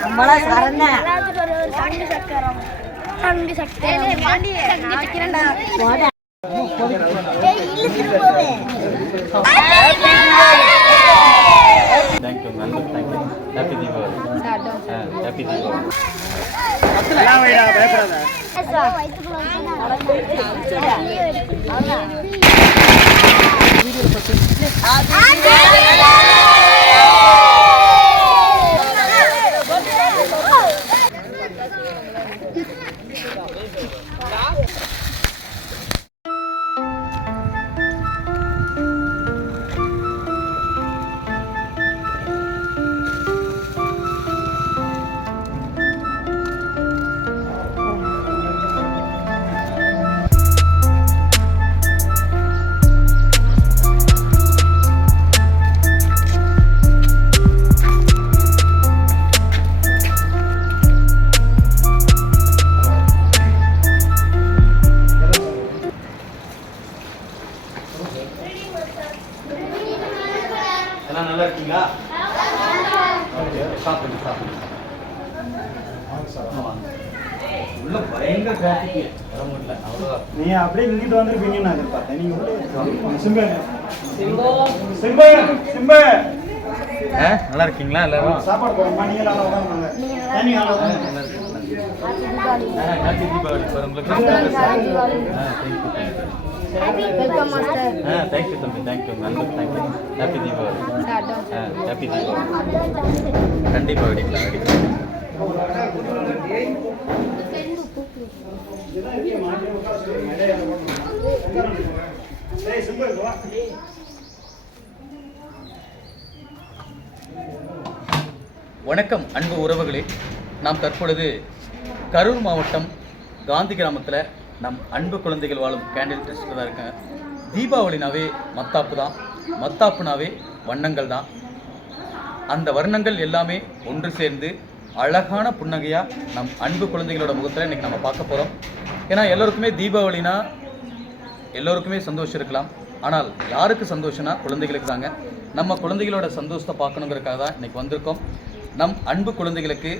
நம்மளா சரண. எல்லாத்துக்கும் ஒரு சங்கு சக்கரம் சங்கு சக்கரம் பாண்டி சங்கு சக்கரம்டா ஏய் இழுத்துட்டு போவே தேங்க்யூ நல்ல thank you happy Deepavali happy Deepavali எல்லாம் இங்கிட்டு வந்திருப்பீங்கன்னு நான் எதிர்பார்த்தேன் நீங்க. சிம்பு. சிம்பு சிம்பு. நல்லா இருக்கீங்களா? எல்லாரும் சாப்பாடு போடுமா நீங்க நல்லா உட்காருங்க. தண்ணி நல்லா தேங்க்யூ தம்பி தேங்க்யூ நல்ல தேங்க்யூ ஹாப்பி தீபாவளி. ஆ ஹாப்பி தீபாவளி. கண்டிப்பாக வெடிக்கலாம் வெடிக்கலாம் ஏய் சிம்பு இங்க வா வணக்கம் அன்பு உறவுகளே. நாம் தற்பொழுது கரூர் மாவட்டம் காந்தி கிராமத்தில் நம் அன்பு குழந்தைகள் வாழும் கேண்டில் ட்ரஸ்ட்டில் தான் இருக்கேன். தீபாவளினாவே மத்தாப்பு தான். மத்தாப்புனாவே வண்ணங்கள் தான். அந்த வர்ணங்கள் எல்லாமே ஒன்று சேர்ந்து அழகான புன்னகையாக நம் அன்பு குழந்தைகளோட முகத்தில் இன்றைக்கி நம்ம பார்க்க போகிறோம் ஏன்னா எல்லோருக்குமே தீபாவளினா எல்லோருக்குமே சந்தோஷம் இருக்கலாம். ஆனால் யாருக்கு சந்தோஷம்னா குழந்தைகளுக்கு தாங்க. நம்ம குழந்தைகளோட சந்தோஷத்தை பார்க்கணுங்கிறக்காக தான் இன்றைக்கி வந்திருக்கோம். நம் அன்பு குழந்தைகளுக்கு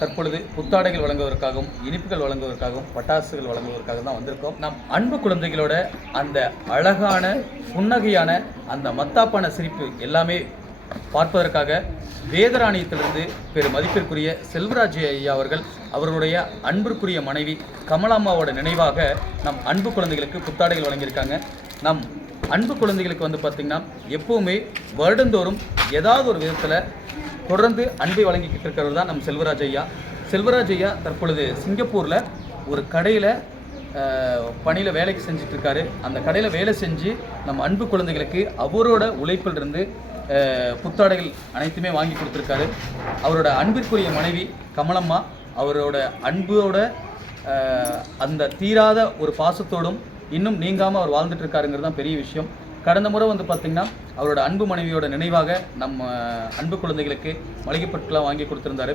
தற்பொழுது புத்தாடைகள் வழங்குவதற்காகவும் இனிப்புகள் வழங்குவதற்காகவும் பட்டாசுகள் வழங்குவதற்காக தான் வந்திருக்கோம். நம் அன்பு குழந்தைகளோட அந்த அழகான புன்னகையான அந்த மத்தாப்பான சிரிப்பு எல்லாமே பார்ப்பதற்காக வேதராணியத்திலிருந்து பெரு மதிப்பிற்குரிய செல்வராஜ் ஐயா அவர்கள் அவர்களுடைய அன்பிற்குரிய மனைவி கமலாம்மாவோட நினைவாக நம் அன்பு குழந்தைகளுக்கு புத்தாடைகள் வழங்கியிருக்காங்க. நம் அன்பு குழந்தைகளுக்கு வந்து பார்த்திங்கன்னா எப்போவுமே வருடந்தோறும் ஏதாவது ஒரு விதத்தில் தொடர்ந்து அன்பை வழங்கிக்கிட்டு இருக்கிறவர் தான் நம் செல்வராஜ் ஐயா. செல்வராஜ் ஐயா தற்பொழுது சிங்கப்பூரில் ஒரு கடையில் பணியில் வேலைக்கு செஞ்சிட்ருக்காரு அந்த கடையில் வேலை செஞ்சு நம்ம அன்பு குழந்தைகளுக்கு அவரோட உழைப்பிலிருந்து புத்தாடைகள் அனைத்துமே வாங்கி கொடுத்துருக்காரு. அவரோட அன்பிற்குரிய மனைவி கமலம்மா அவரோட அன்போட அந்த தீராத ஒரு பாசத்தோடும் இன்னும் நீங்காமல் அவர் வாழ்ந்துட்டு இருக்காருங்கிறது தான் பெரிய விஷயம். கடந்த முறை வந்து பார்த்திங்கன்னா அவரோட அன்பு மனைவியோட நினைவாக நம்ம அன்பு குழந்தைகளுக்கு மளிகை பொருட்களாக வாங்கி கொடுத்துருந்தாரு.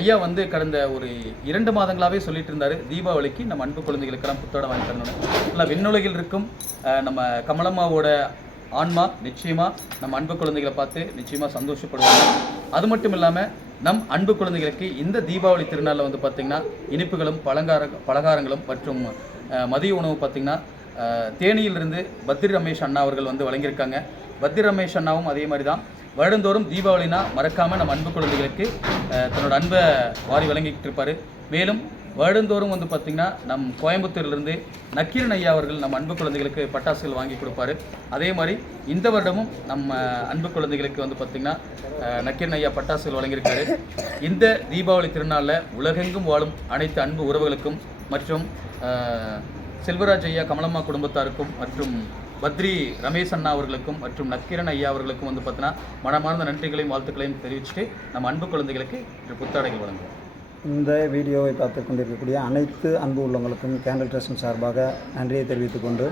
ஐயா வந்து கடந்த ஒரு இரண்டு மாதங்களாகவே சொல்லிட்டு இருந்தார் தீபாவளிக்கு நம்ம அன்பு குழந்தைகளுக்கெல்லாம் புத்தாடை வாங்கி தரணும் இல்லை விண்ணுலகில் இருக்கும் நம்ம கமலம்மாவோட ஆன்மா நிச்சயமாக நம்ம அன்பு குழந்தைகளை பார்த்து நிச்சயமாக சந்தோஷப்படுவாங்க. அது மட்டும் இல்லாமல் நம் அன்பு குழந்தைகளுக்கு இந்த தீபாவளி திருநாளில் வந்து பார்த்திங்கன்னா இனிப்புகளும் பலங்கார பலகாரங்களும் மற்றும் மதிய உணவு பார்த்திங்கன்னா தேனியிலிருந்து பத்ரி ரமேஷ் அண்ணா அவர்கள் வந்து வழங்கியிருக்காங்க. பத்ரி ரமேஷ் அண்ணாவும் அதே மாதிரி தான் வருடந்தோறும் தீபாவளினா மறக்காமல் நம்ம அன்பு குழந்தைகளுக்கு தன்னோட அன்பை வாரி வழங்கிக்கிட்டு இருப்பார். மேலும் வருடந்தோறும் வந்து பார்த்திங்கன்னா நம் கோயம்புத்தூர்லேருந்து நக்கீரன் ஐயா அவர்கள் நம் அன்பு குழந்தைகளுக்கு பட்டாசுகள் வாங்கி கொடுப்பாரு. அதே மாதிரி இந்த வருடமும் நம்ம அன்பு குழந்தைகளுக்கு வந்து பார்த்திங்கன்னா நக்கீரன் ஐயா பட்டாசுகள் வழங்கியிருக்காரு. இந்த தீபாவளி திருநாளில் உலகெங்கும் வாழும் அனைத்து அன்பு உறவுகளுக்கும் மற்றும் செல்வராஜ் ஐயா கமலம்மா குடும்பத்தாருக்கும் மற்றும் பத்ரி ரமேஷ் அண்ணா அவர்களுக்கும் மற்றும் நக்கீரன் ஐயா அவர்களுக்கும் வந்து பார்த்தீங்கன்னா மனமார்ந்த நன்றிகளையும் வாழ்த்துக்களையும் தெரிவிச்சுட்டு நம்ம அன்பு குழந்தைகளுக்கு இன்று புத்தாடைகள் வழங்குவோம். இந்த வீடியோவை பார்த்து கொண்டிருக்கக்கூடிய அனைத்து அன்பு உள்ளவங்களுக்கும் கேண்டில் ட்ரஸ்டின் சார்பாக நன்றியை தெரிவித்துக் கொண்டு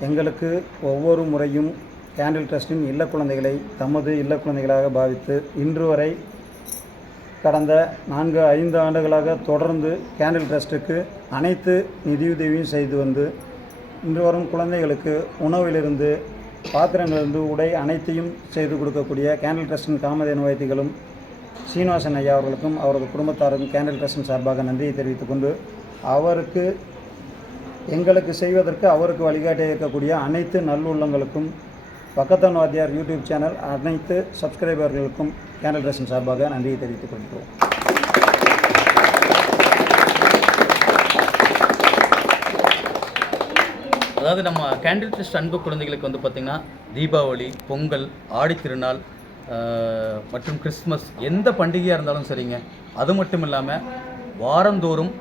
எங்களுக்கு ஒவ்வொரு முறையும் கேண்டில் ட்ரஸ்டின் இல்ல குழந்தைகளை தமது இல்ல குழந்தைகளாக பாவித்து இன்று வரை கடந்த நான்கு ஐந்து ஆண்டுகளாக தொடர்ந்து கேண்டில் ட்ரஸ்ட்டுக்கு அனைத்து நிதியுதவியும் செய்து வந்து இன்று வரும் குழந்தைகளுக்கு உணவிலிருந்து பாத்திரங்களிலிருந்து உடை அனைத்தையும் செய்து கொடுக்கக்கூடிய கேண்டில் ட்ரஸ்டின் காமதேனு வைத்திகளும் சீனிவாசன் ஐயா அவர்களுக்கும் அவரது குடும்பத்தாருக்கும் கேண்டில் ட்ரஸ்டின் சார்பாக நன்றியை தெரிவித்துக் கொண்டு அவருக்கு எங்களுக்கு செய்வதற்கு அவருக்கு வழிகாட்டியாக இருக்கக்கூடிய அனைத்து நல்லுள்ளங்களுக்கும் பக்கத்தன் வாத்தியார் யூடியூப் சேனல் அனைத்து சப்ஸ்கிரைபர்களுக்கும் கேண்டில் ட்ரஸ்டின் சார்பாக நன்றியை தெரிவித்துக் கொள்கிறோம். அதாவது நம்ம கேண்டில் ட்ரஸ்ட் அன்பு குழந்தைகளுக்கு வந்து பார்த்திங்கன்னா தீபாவளி பொங்கல் ஆடித்திருநாள் மற்றும் கிறிஸ்மஸ் எந்த பண்டிகையாக இருந்தாலும் சரிங்க. அது மட்டும் இல்லாமல் வாரந்தோறும்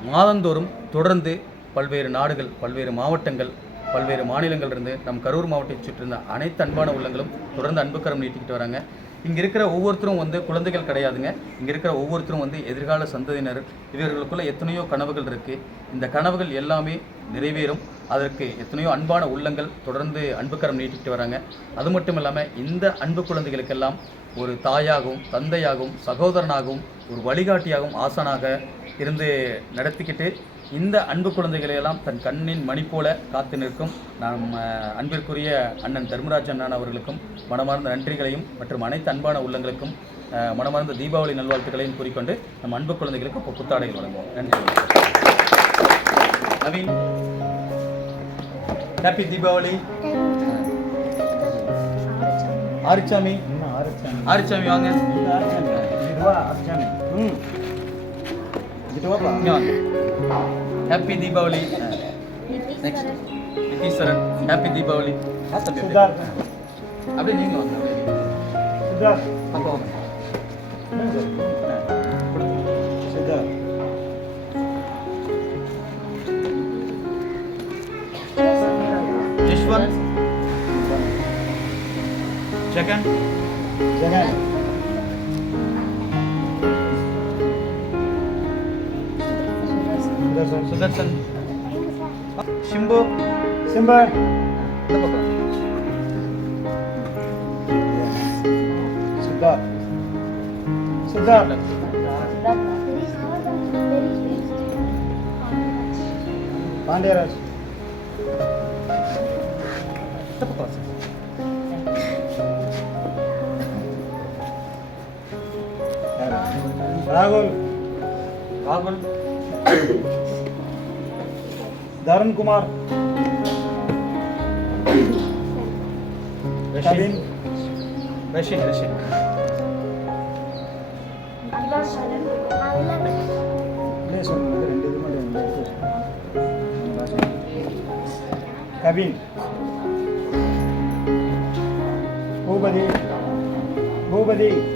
மாதந்தோறும் தொடர்ந்து பல்வேறு நாடுகள் பல்வேறு மாவட்டங்கள் பல்வேறு மாநிலங்கள் இருந்து நம் கரூர் மாவட்டத்தை சுற்றிருந்த அனைத்து அன்பான உள்ளங்களும் தொடர்ந்து அன்புக்கரம் நீட்டிக்கிட்டு வராங்க. இங்கே இருக்கிற ஒவ்வொருத்தரும் வந்து குழந்தைகள் கிடையாதுங்க. இங்கே இருக்கிற ஒவ்வொருத்தரும் வந்து எதிர்கால சந்ததியினர். இவர்களுக்குள்ள எத்தனையோ கனவுகள் இருக்குது இந்த கனவுகள் எல்லாமே நிறைவேறும். அதற்கு எத்தனையோ அன்பான உள்ளங்கள் தொடர்ந்து அன்புக்கரம் நீட்டிட்டு வராங்க. அது மட்டும் இல்லாமல் இந்த அன்பு குழந்தைகளுக்கெல்லாம் ஒரு தாயாகவும் தந்தையாகவும் சகோதரனாகவும் ஒரு வழிகாட்டியாகவும் ஆசானாக இருந்து நடத்திக்கிட்டு இந்த அன்பு குழந்தைகளை எல்லாம் தன் கண்ணின் மணி போல காத்து நிற்கும் நம் அன்பிற்குரிய அண்ணன் தர்மராஜ் அண்ணன் அவர்களுக்கும் மனமார்ந்த நன்றிகளையும் மற்றும் அனைத்து அன்பான உள்ளங்களுக்கும் மனமார்ந்த தீபாவளி நல்வாழ்த்துக்களையும் கூறிக்கொண்டு நம் அன்பு குழந்தைகளுக்கு இப்போ புத்தாடைகள் வழங்குவோம். நன்றி. நவீன் ஹாப்பி தீபாவளி. ஆரிச்சாமி. ஆரச்சாமி. வாங்க. ஆரச்சாமி. ம். இதுவாப்பா இங்க வாங்க happy Deepavali next Nitheeswaran happy Deepavali ஆ, தம்பி, அப்படியே. சித்தார்த் அப்படியே நீங்க வாங்க அப்படியே நீங்க. சித்தார்த் பக்கம் ಸುದರ್ಶನ್ ಸುದರ್ಶನ್ ಶಿಂಬು ಸಿಂಬಲ್ ಸಿದ್ಧಾರ್ಥ ಸಿದ್ಧಾರ್ಥ ಪಾಂಡ್ಯರಾಜ್ ರಾಹುಲ್ ರಾಹುಲ್ இந்த பக்கம் சித்தார்த் சித்தார்த் பாண்டியராஜ் இந்த பக்கம் வாங்க.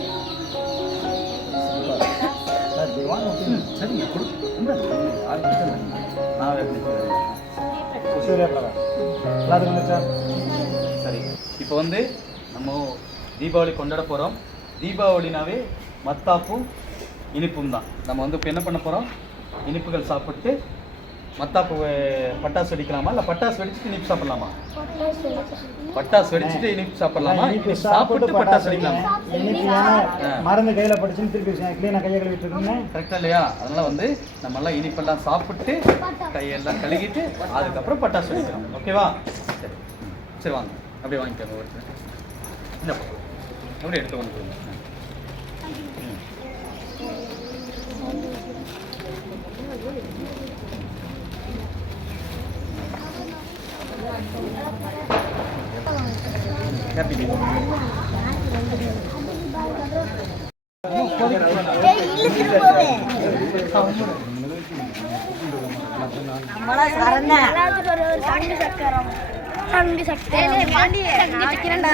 சரி இப்போ வந்து நம்ம தீபாவளி கொண்டாட போகிறோம் தீபாவளினாவே மத்தாப்பும் இனிப்பும் தான். நம்ம வந்து இப்போ என்ன பண்ண போகிறோம் இனிப்புகள் சாப்பிட்டு மத்தாப்பு பட்டாசு வெடிக்கலாமா? இல்லை பட்டாசு வெடிச்சிட்டு இனிப்பு சாப்பிடலாமா? பட்டாசு வெடிச்சிட்டு இனிப்பு சாப்பிடலாமா? இனிப்பு சாப்பிட்டு பட்டாசு வெடிக்கலாமா? மருந்து கையில் படிச்சுன்னு திருப்பி க்ளீனாக கையை கழுவிட்டு இருக்கீங்க கரெக்டா இல்லையா? அதனால வந்து நம்ம எல்லாம் இனிப்பெல்லாம் சாப்பிட்டு கையெல்லாம் கழுகிட்டு அதுக்கப்புறம் பட்டாசு வெடிக்கணும் ஓகேவா சரி சரி வாங்க. அப்படியே வாங்கிக்கோங்க ஒருத்தர் இந்த பக்கம். அப்படியே எடுத்து கொண்டு போங்க. ம். ஹாப்பி தீபாவளி எல்லாத்துக்கும் ஒரு ஒரு சங்கு பாண்டி நான் வைக்கிறேன்டா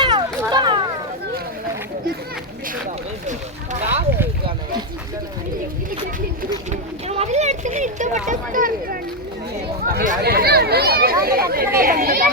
போட்டுருக்கீங்களா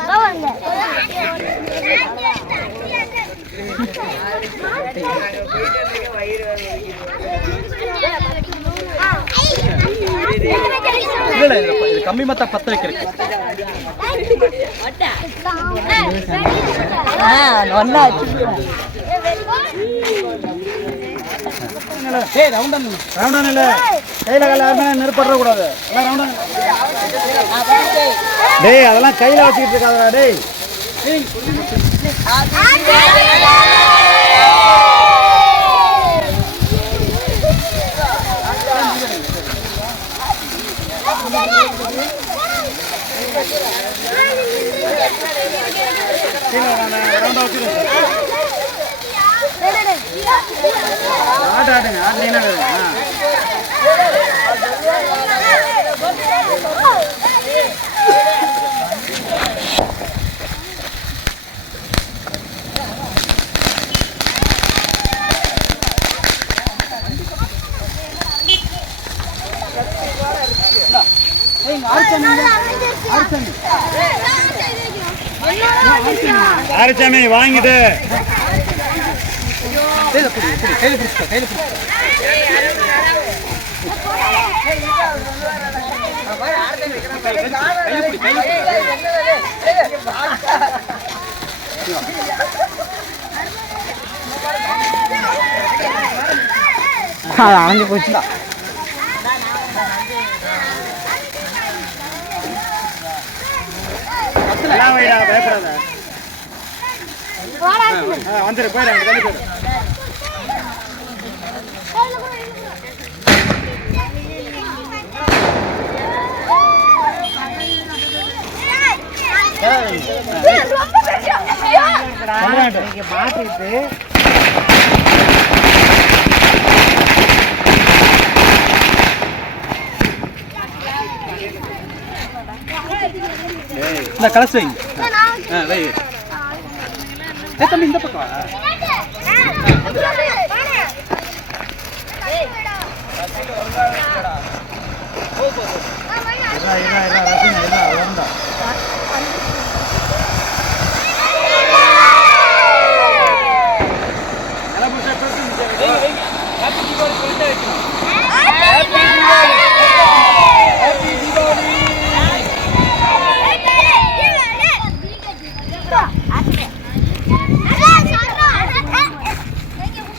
எல்லாம் இல்ல இல்ல இது கம்மி மத்தா பத்த வைக்கிறேன் ஏய் ரவுண்டா ரவுண்டான இல்லை கையில் கையில் யாருமே நெருப்படுற கூடாது எல்லாம் ரவுண்டான டேய் அதெல்லாம் கையில் வச்சுக்கிட்டு இருக்காதடா டேய். ஆட்டு ஆட்டுங்க ஆட்டுனீங்கன்னா ஆ ஆரிச்சாமி வாங்கிட்டு. புடி புடி கையில பிடிச்சிக்கோ கையில பிடிச்சிக்கோ அணைஞ்சு போச்சுடா பயப்படாத ஆ, வந்துரு போயிடு அங்க தள்ளி போயிடு நீங்க மாட்டிட்டு இந்த கலசு வைங்க ஆ வை வை. ஏ தம்பி இந்த பக்கம் வா. இல்ல இல்ல இல்ல ரசிங்க இல்ல வேண்டாம்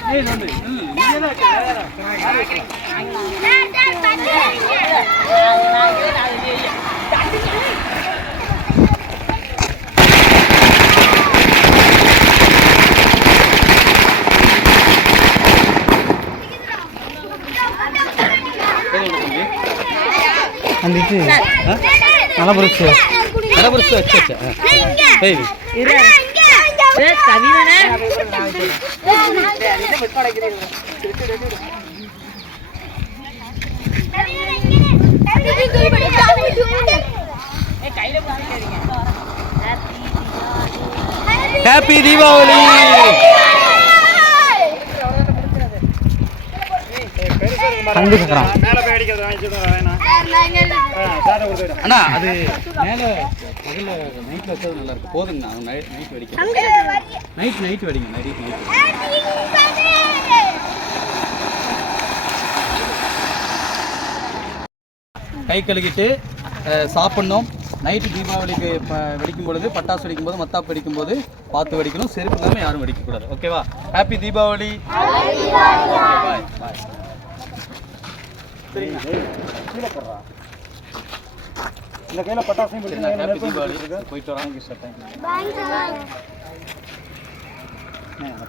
ஏய் வந்து ம் இங்கே தான் இருக்கு வேற யாரும். சரி தம்பி வந்துச்சு? நல்லா புரிச்சு வச்சு வச்சா ஏய் ஹாப்பி தீபாவளி சக்கரம் மேலே போய் அடிக்கிறது வாங்கிட்டு அண்ணா அது மேலே பகல நைட்டில் வச்சது நல்லா இருக்கு போதுங்கண்ணா நைட் நைட் வெடிக்க நைட் நைட் வெடிங்க நைட் கை கழுகிட்டு சாப்பிட்ணும். நைட்டு தீபாவளிக்கு வெடிக்கும் பொழுது பட்டாசு வெடிக்கும் போது மத்தாப்பு வெடிக்கும் போது பார்த்து வெடிக்கணும். செருப்பு இல்லாமல் யாரும் வெடிக்கக்கூடாது. ஓகேவா ஹாப்பி தீபாவளி. பாய் பாய் சரிங்களா கீழே இந்த கையில் பட்டாசையும் பிடிச்சிருக்காங்க போயிட்டு வராங்க சார் தேங்க்யூ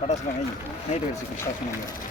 பட்டாசு நைட்டு வச்சு ஸ்டார்ட்